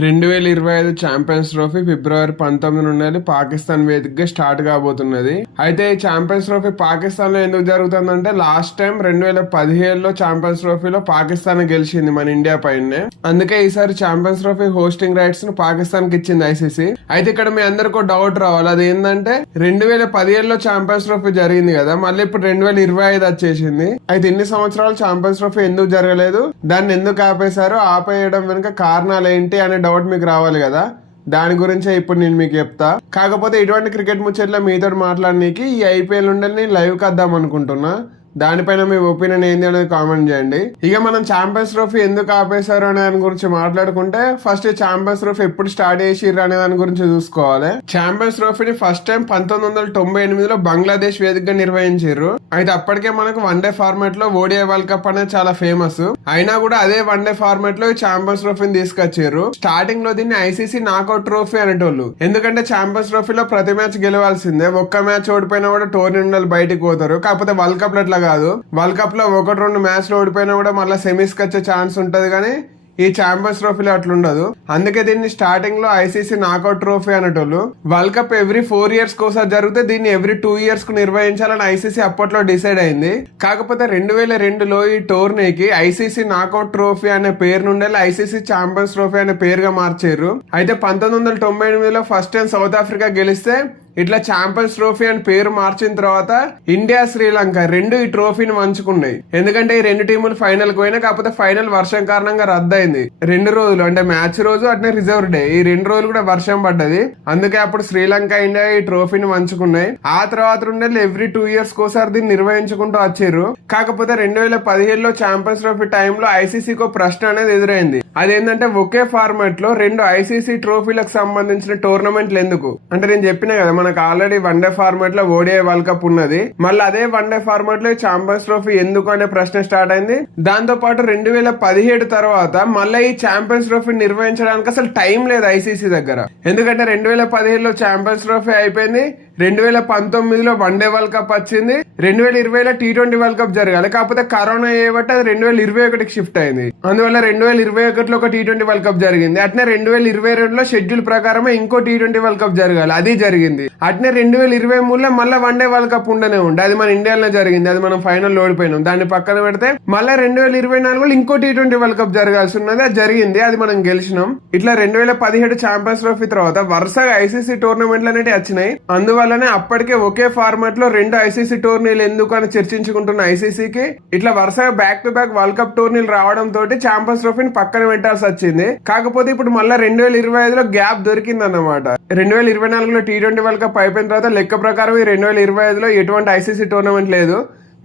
రెండు వేల ఇరవై ఐదు ఛాంపియన్స్ ట్రోఫీ ఫిబ్రవరి పంతొమ్మిది నుండి పాకిస్తాన్ వేదికగా స్టార్ట్ కాబోతున్నది. అయితే ఈ ఛాంపియన్స్ ట్రోఫీ పాకిస్తాన్లో ఎందుకు జరుగుతుందంటే లాస్ట్ టైం రెండు వేల పదిహేడులో ఛాంపియన్స్ ట్రోఫీలో పాకిస్తాన్ గెలిచింది మన ఇండియా పైనే. అందుకే ఈసారి ఛాంపియన్స్ ట్రోఫీ హోస్టింగ్ రైట్స్ను పాకిస్తాన్కి ఇచ్చింది ఐసీసీ అయితే ఇక్కడ మీ అందరికి డౌట్ రావాలి. అది ఏంటంటే రెండు వేల పదిహేడులో ఛాంపియన్స్ ట్రోఫీ జరిగింది కదా మళ్ళీ ఇప్పుడు రెండు వేల ఇరవై ఐదు వచ్చేసింది. అయితే ఇన్ని సంవత్సరాలు ఛాంపియన్స్ ట్రోఫీ ఎందుకు జరగలేదు? దాన్ని ఎందుకు ఆపేశారు? ఆపేయడం వెనుక కారణాలు ఏంటి? అనే డౌట్ మీకు రావాలి కదా? దాని గురించే ఇప్పుడు నేను మీకు చెప్తా. కాకపోతే ఇటువంటి క్రికెట్ ముచ్చట్లో మీతో మాట్లాడడానికి ఈ ఐపీఎల్ నుండి నేను లైవ్ కద్దాం అనుకుంటున్నా. దానిపైన మీ ఒపీనియన్ ఏంది అనేది కామెంట్ చేయండి. ఇక మనం ఛాంపియన్స్ ట్రోఫీ ఎందుకు ఆపేశారు అనే దాని గురించి మాట్లాడుకుంటే ఫస్ట్ ఛాంపియన్స్ ట్రోఫీ ఎప్పుడు స్టార్ట్ చేసిర్రు అనే దాని గురించి చూసుకోవాలి. ఛాంపియన్స్ ట్రోఫీని ఫస్ట్ టైం పంతొమ్మిది వందల తొంభై ఎనిమిదిలో బంగ్లాదేశ్ వేదికగా నిర్వహించారు అయితే అప్పటికే మనకు వన్ డే ఫార్మాట్లో ఓడిఐ వరల్డ్ కప్ అనేది చాలా ఫేమస్ అయినా కూడా అదే వన్ డే ఫార్మాట్లో ఈ ఛాంపియన్స్ ట్రోఫీని తీసుకొచ్చారు స్టార్టింగ్లో దీన్ని ఐసీసీ నాకౌట్ ట్రోఫీ అనేటోళ్ళు. ఎందుకంటే ఛాంపియన్స్ ట్రోఫీలో ప్రతి మ్యాచ్ గెలవాల్సిందే. ఒక్క మ్యాచ్ ఓడిపోయినా కూడా టోర్నీ బయటకు పోతారు. కాకపోతే వరల్డ్ కప్లో అట్లా కాదు. వరల్డ్ కప్లో ఒకటి రెండు మ్యాచ్లో ఓడిపోయినా కూడా మళ్ళీ సెమీస్కి వచ్చే ఛాన్స్ ఉంటది కానీ ఈ ఛాంపియన్స్ ట్రోఫీలో అట్లుండదు. అందుకే దీన్ని స్టార్టింగ్లో ఐసీసీ నాకౌట్ ట్రోఫీ అనేటోళ్ళు world cup every four years ఒకసారి జరిగితే దీన్ని ఎవ్రీ టూ ఇయర్స్కు నిర్వహించాలని ఐసీసీ అప్పట్లో డిసైడ్ అయింది. కాకపోతే రెండు వేల రెండులో ఈ టోర్నీకి ఐసీసీ నాకౌట్ ట్రోఫీ అనే పేరు నుండి ఐసీసీ ఛాంపియన్స్ ట్రోఫీ అనే పేరుగా మార్చారు. అయితే పంతొమ్మిది వందల తొంభై ఎనిమిదిలో ఫస్ట్ టైం సౌత్ ఆఫ్రికా గెలిస్తే ఇట్లా ఛాంపియన్స్ ట్రోఫీ అని పేరు మార్చిన తర్వాత ఇండియా శ్రీలంక రెండు ఈ ట్రోఫీని పంచుకున్నాయి. ఎందుకంటే ఈ రెండు టీములు ఫైనల్ పోయినా కాకపోతే ఫైనల్ వర్షం కారణంగా రద్దయింది. రెండు రోజులు అంటే మ్యాచ్ రోజు అట్నే రిజర్వ్ డే ఈ రెండు రోజులు కూడా వర్షం పడ్డది. అందుకే అప్పుడు శ్రీలంక ఇండియా ఈ ట్రోఫీని పంచుకున్నాయి. ఆ తర్వాత ఉండేది ఎవ్రీ టూ ఇయర్స్ కోసారి దీన్ని నిర్వహించుకుంటూ వచ్చారు. కాకపోతే రెండు వేల పదిహేడులో ఛాంపియన్స్ ట్రోఫీ టైంలో ఐసీసీకి ఒక ప్రశ్న అనేది ఎదురైంది. అదేంటంటే ఒకే ఫార్మాట్లో రెండు ఐసీసీ ట్రోఫీలకు సంబంధించిన టోర్నమెంట్లు ఎందుకు? అంటే నేను చెప్పిన కదా మనకు ఆల్రెడీ వన్ డే ఫార్మాట్లో ఓడిఐ వరల్డ్ కప్ ఉన్నది. మళ్ళీ అదే వన్ డే ఫార్మాట్లో ఛాంపియన్స్ ట్రోఫీ ఎందుకు అనే ప్రశ్న స్టార్ట్ అయింది. దాంతో పాటు రెండు వేల పదిహేడు తర్వాత మళ్ళీ ఈ ఛాంపియన్స్ ట్రోఫీ నిర్వహించడానికి అసలు టైం లేదు ఐసీసీ దగ్గర. ఎందుకంటే రెండు వేల పదిహేడులో ఛాంపియన్స్ ట్రోఫీ అయిపోయింది. రెండు వేల పంతొమ్మిదిలో వన్ డే వరల్డ్ కప్ వచ్చింది. రెండు వేల ఇరవైలో టీ ట్వంటీ వరల్డ్ కప్ జరగాలి. కాకపోతే కరోనా చేయబట్టి అది రెండు వేల ఇరవై ఒకటికి షిఫ్ట్ అయింది. అందువల్ల రెండు వేల ఇరవై ఒకటిలో ఒక టీ ట్వంటీ వరల్డ్ కప్ జరిగింది. అట్నే రెండు వేల ఇరవై రెండులో షెడ్యూల్ ప్రకారమే ఇంకో టీ ట్వంటీ వరల్డ్ కప్ జరగాలి. అది జరిగింది. అట్నే రెండు వేల ఇరవై మూడులో మళ్ళీ వన్డే వరల్డ్ కప్ ఉండనే ఉండే. అది మన ఇండియాలో జరిగింది. అది మనం ఫైనల్ ఓడిపోయినాం. దాన్ని పక్కన పెడితే మళ్ళీ రెండు వేల ఇరవై నాలుగులో ఇంకో టీ ట్వంటీ వరల్డ్ కప్ జరగాల్సి ఉన్నది అది జరిగింది. అది మనం గెలిచినాం. ఇట్లా రెండు వేల పదిహేడు ఛాంపియన్స్ ట్రోఫీ తర్వాత వరుసగా ఐసీసీ టోర్నమెంట్లు అనేవి వచ్చినాయి. అందువల్ల వల్లనే అప్పటికే ఒకే ఫార్మాట్లో రెండు ఐసీసీ టోర్నీలు ఎందుకు అని చర్చించుకుంటున్న ఐసీసీకి ఇట్లా వరుసగా back to back world cup టోర్నీలు రావడం తోటి ఛాంపియన్స్ ట్రోఫీని పక్కన పెట్టాల్సి వచ్చింది. కాకపోతే ఇప్పుడు మళ్ళీ రెండు వేల ఇరవై ఐదులో గ్యాప్ దొరికింది అన్నమాట రెండు వేల ఇరవై నాలుగులో టీ ట్వంటీ వరల్డ్ కప్ అయిపోయిన తర్వాత లెక్క ప్రకారం ఈ రెండు వేల ఇరవై ఐదులో ఎటువంటి ఐసీసీ టోర్నమెంట్ లేదు.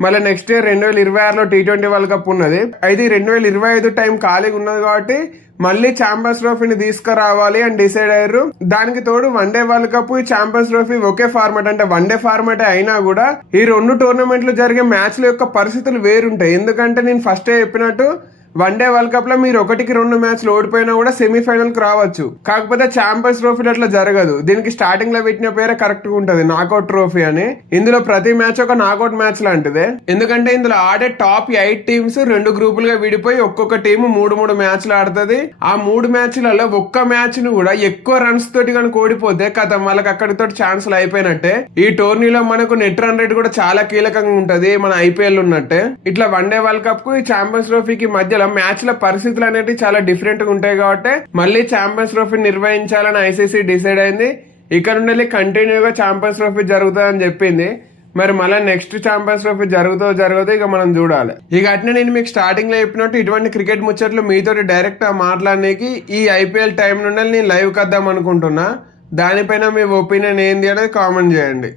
మళ్ళీ నెక్స్ట్ ఇయర్ రెండు వేల ఇరవై ఆరులో టీ ట్వంటీ వరల్డ్ కప్ ఉన్నది. అయితే రెండు వేల ఇరవై ఐదు టైం ఖాళీగా ఉన్నది కాబట్టి మళ్ళీ ఛాంపియన్స్ ట్రోఫీని తీసుకురావాలి అని డిసైడ్ అయ్యారు. దానికి తోడు వన్ డే వరల్డ్ కప్ ఈ ఛాంపియన్స్ ట్రోఫీ ఒకే ఫార్మాట్ అంటే వన్ డే ఫార్మాట్ అయినా కూడా ఈ రెండు టోర్నమెంట్లు జరిగే మ్యాచ్ల యొక్క పరిస్థితులు వేరుంటాయి. ఎందుకంటే నేను ఫస్టే చెప్పినట్టు వన్ డే వరల్డ్ కప్లో మీరు ఒకటికి రెండు మ్యాచ్లు ఓడిపోయినా కూడా సెమీఫైనల్కు రావచ్చు. కాకపోతే ఛాంపియన్స్ ట్రోఫీ అట్లా జరగదు. దీనికి స్టార్టింగ్లో పెట్టిన పేరే కరెక్ట్గా ఉంటది నాకౌట్ ట్రోఫీ అని. ఇందులో ప్రతి మ్యాచ్ ఒక నాకౌట్ మ్యాచ్ లాంటిదే. ఎందుకంటే ఇందులో ఆడే టాప్ ఎయిట్ టీమ్స్ రెండు గ్రూపులుగా విడిపోయి ఒక్కొక్క టీం మూడు మూడు మ్యాచ్లు ఆడుతుంది. ఆ మూడు మ్యాచ్లలో ఒక్క మ్యాచ్ను కూడా ఎక్కువ రన్స్ తోటి కనుక ఓడిపోతే కథ వాళ్ళకి అక్కడితో ఛాన్సులు అయిపోయినట్టే. ఈ టోర్నీలో మనకు నెట్ రన్ రేట్ కూడా చాలా కీలకంగా ఉంటది మన ఐపీఎల్ ఉన్నట్టే. ఇట్లా వన్ డే వరల్డ్ కప్కు ఈ ఛాంపియన్స్ ట్రోఫీకి మధ్యలో మ్యాచ్ల పరిస్థితులు అనేవి చాలా డిఫరెంట్గా ఉంటాయి కాబట్టి మళ్ళీ ఛాంపియన్స్ ట్రోఫీ నిర్వహించాలని ఐసీసీ డిసైడ్ అయింది. ఇక్కడ నుండి కంటిన్యూగా ఛాంపియన్స్ ట్రోఫీ జరుగుతుందని చెప్పింది. మరి మళ్ళీ నెక్స్ట్ ఛాంపియన్స్ ట్రోఫీ జరుగుతో జరగదో ఇక మనం చూడాలి. ఇక అట్నే నేను మీకు స్టార్టింగ్లో చెప్పినట్టు ఇటువంటి క్రికెట్ ముచ్చట్లు మీతో డైరెక్ట్ మాట్లాడడానికి ఈ ఐపీఎల్ టైం నుండి నేను లైవ్ కద్దాం అనుకుంటున్నా. దానిపైన మీ ఒపీనియన్ ఏంది అనేది కామెంట్ చేయండి.